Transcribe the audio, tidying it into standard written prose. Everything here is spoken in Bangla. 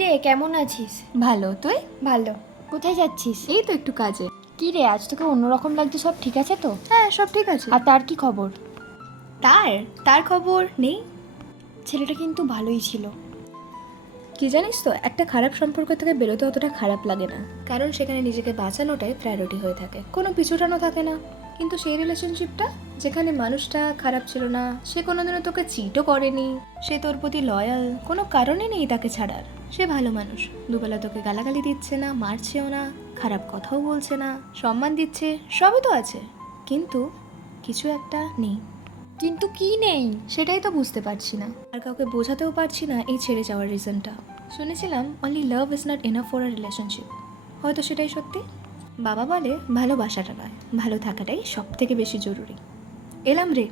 রে, কেমন আছিস? ভালো, তুই? ভালো। কোথায় যাচ্ছিস? এই তো একটু কাজে। কি রে, আজ তোকে অন্যরকম লাগছে, সব ঠিক আছে তো? হ্যাঁ, সব ঠিক আছে। আর তার কি খবর? তার খবর নেই। ছেলেটা কিন্তু ভালোই ছিল। কি জানিস তো, একটা খারাপ সম্পর্ক থেকে বেরোতে অতটা খারাপ লাগে না, কারণ সেখানে নিজেকে বাঁচানোটাই প্রায়োরিটি হয়ে থাকে, কোনো পিছুটানো থাকে না। কিন্তু সেই রিলেশনশিপটা যেখানে মানুষটা খারাপ ছিল না, সে কোনোদিনও তোকে চিটও করেনি, সে তোর প্রতি লয়াল, কোনো কারণে নেই তাকে ছাড়ার, সে ভালো মানুষ, দুবেলা তোকে গালাগালি দিচ্ছে না, মারছেও না, খারাপ কথাও বলছে না, সম্মান দিচ্ছে, সবই তো আছে, কিন্তু কিছু একটা নেই। কিন্তু কি নেই? সেটাই তো বুঝতে পারছি না, আর কাউকে বোঝাতেও পারছি না এই ছেড়ে যাওয়ার রিজনটা। শুনেছিলাম only love is not enough for a relationship, হয়তো সেটাই সত্যি। বাবা বলে ভালোবাসাটা নয়, ভালো থাকাটাই সব থেকে বেশি জরুরি। এলাম রে।